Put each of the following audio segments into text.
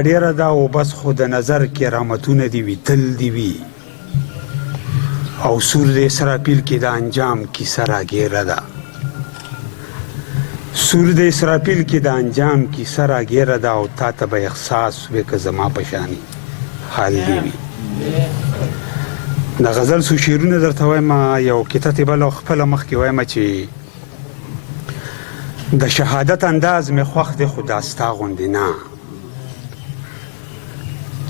ډیره ده او بس خو د نظر کرامتونه دي وي تل دي وي او سور د اسرافیل کې د انجام کیسه راګیره ده سور د اسرافیل کې د انجام کیسه راګیره ده او تا ته به احساس وي که زما په شانې حال دي وي د غزل څو شعرونه درته وایم یو کتاب بل خپله مخکې وایم چې د شهادت انداز مې خوښ دی خو دا ستا غوندې نه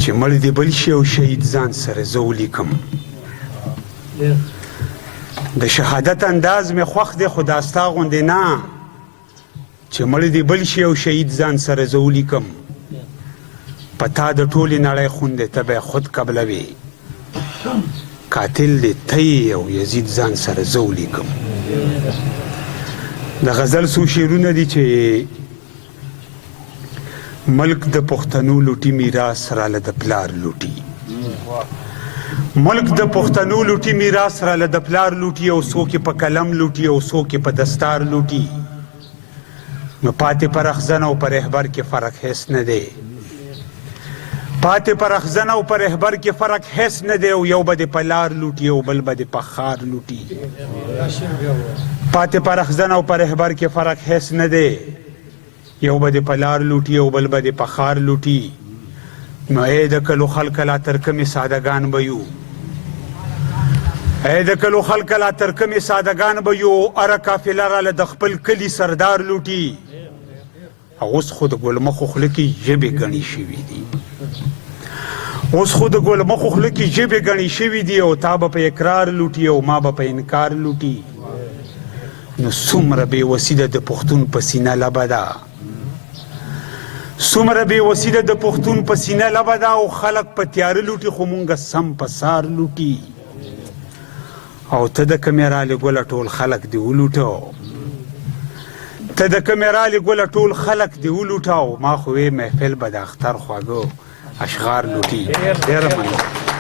چې مړ دې بل شي او شهید ځان سره زه ولیکم د شهادت انداز مې خوښ دی خو دا ستا غوندې نه چې مړ دې بل شي او شهید ځان سره زه ولیکم په تا د ټولې نړۍ خوندې ته به خود قبلوي قاتل دې ته او یزید ځان سره زه ولیکم د غزل څو شعرونه دي چې ملک د پښتنو لوټي میراث راله د پلار لوټي ملک د پښتنو لوټي میراث راله د پلار لوټي او څوک په قلم لوټي او څوک په دستار لوټي نو پاتې پر اخزن او پر رهبر کې فرق هیڅ نه دی پاتې پر اخزن او پر رهبر کې فرق هیڅ نه دی او یو به د پلار لوټي او بل به د پخار لوټي پاتې پر اخزن او پر رهبر کې فرق هیڅ نه دی یو به د پلار لوټي او بل به د پخار لوټي نو ای د کلو خلک لا تر کمې سادهګان به یو ای د کلو خلک لا تر کمې سادهګان به یو اره قافله راله د خپل کلي سردار لوټي اوس خو د ګلمخو خوله کې ژبې ګڼې شوي دي اوس خو د ګلمخو خوله کې ژبې ګڼې شوي دي او تا به په اقرار لوټي او ما به په انکار لوټي نو څومره بې وسي ده د پښتون په سینه لبه ده څومره بې وسي ده د پښتون په سینه لبه ده او خلک په تیاره لوټي خو مونږ سم په سار لوټي او ته د کمې رالې ګله ټول خلک دې ولوټه ته د کمې رالې ګله ټول خلک دې ولوټه ما خو وې محفل به د اختر خواږه اشغار لوټي ډېره مننه